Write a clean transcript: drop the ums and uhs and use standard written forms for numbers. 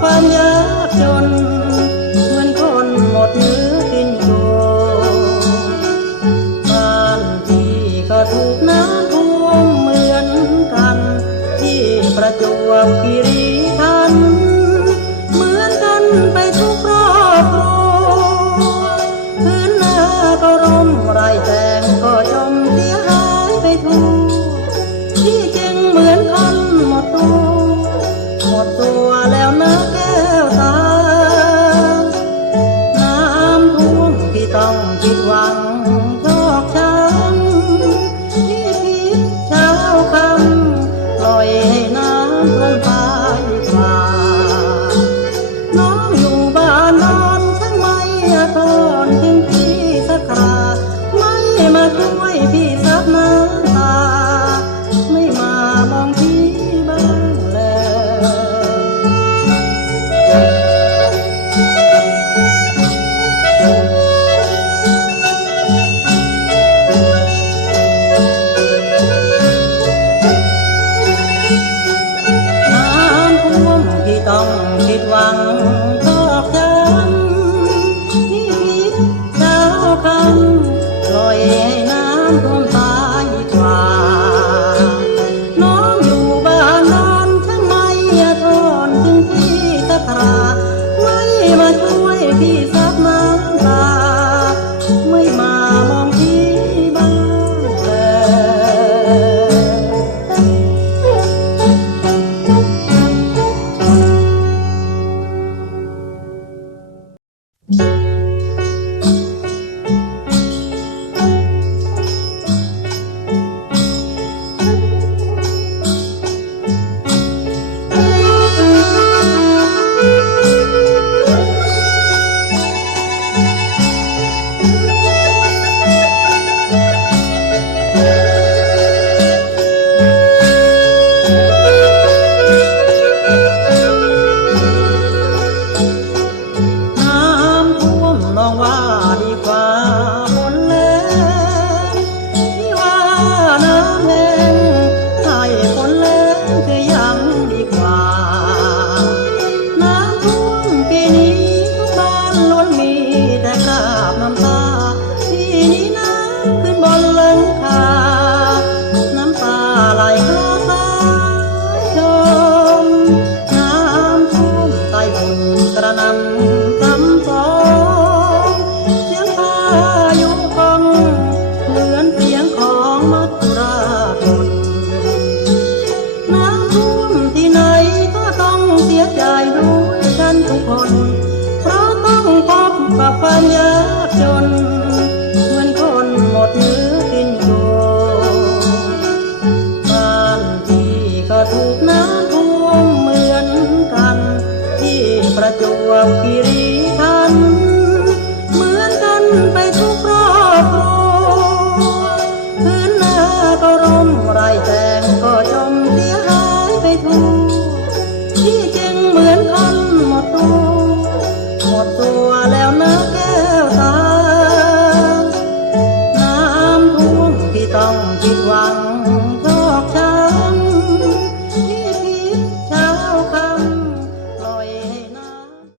ความยากจนเหมือนคนหมดเนื้อกินตัวบ้านที่ก็ถูกน้ำท่วมเหมือนกันที่ประจวบคีรีขันธ์เหมือนกันไปทุกครอบครัวพื้นนาก็ร่มไรแตงก็จมเสียหายไปทั่วที่จริงเหมือนคนหมดตัวแล้วนะแก้วตาน้ำท่วมที่ต้องผิดหวังชอกช้ำที่พิษเช้าคำปล่อยให้น้ำท่วมไปกว่าน้องอยู่บ้านนอนช่างไม่ทนถึงพี่สักคราไม่มาช่วยพี่ซับน้ำตาไม่มามองพี่บ้างต้องผิดหวังชอกช้ำที่พิษเช้าคำปล่อยให้น้ำท่วมตายกว่าน้องอยู่บ้านนอนช่างไม่ทนถึงพี่สักคราไม่มาช่วยพี่ซับน้ำตาไม่มามองพี่บ้างความยากจนเหมือนคนหมดเนื้อกินตัวบ้านที่ก็ถูกน้ำท่วมเหมือนกันที่ประจวบคีรีขันธ์เหมือนกันไปทุกครอบครัวพื้นนาก็ร่มไรแตงก็จมเสียหายไปทั่วที่จริงเหมือนคนหมดตัวแล้วนะแก้วตาน้ำท่วมที่ต้องผิดหวัง